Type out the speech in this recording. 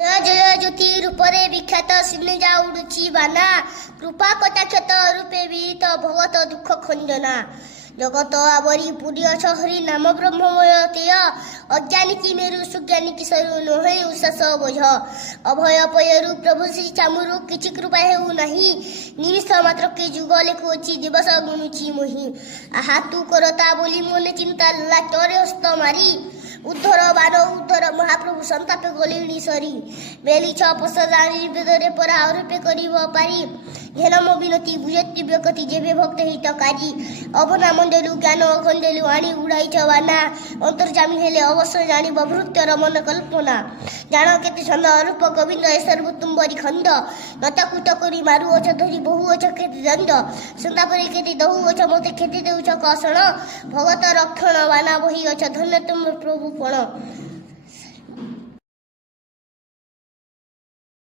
जय जय ज्योति रूपरे विख्यात सिनेजा उड़ुची बाना कृपा कटाक्षत रूपे विहित भगत दुख खंजना जगत आवरी पुरी हरि नाम ब्रह्ममय तेय अज्ञानिकी मेरु सुज्ञानिकी सरु नोहे उषस बोझ अभय पयरु प्रभु श्री चामुरु किछि कृपा हेउ नाही निमिष मात्र के जुग लेखुची दिवस गुणुची मोहि आहा तू करता बोली मन चिंता लाटरे हस्त मारी उद्धर बाण उद्धर महाप्रभु संताप गलिणी सरी बेली छपस जानी बेदरे परा रूपे करिब पारी घेनम विनती बुझति व्यक्ति जेबे भक्त हितकारी अभना मंडेलु ज्ञान अखंडेलु आनी उड़ाई चवाना अंतर्जामी हेले अवश्य जानिब भृत्यर मन कल्पना जान केते छंद रूप गोविंद सर्व तुम्बरी खंड नताकुट करी मारु अछ धरी बहु अछ केते दंड संतापरे केते दहु अछ मते केते देउछ कसण भगत रक्षण वाना बही अछ धन्य तुम प्रभु पण।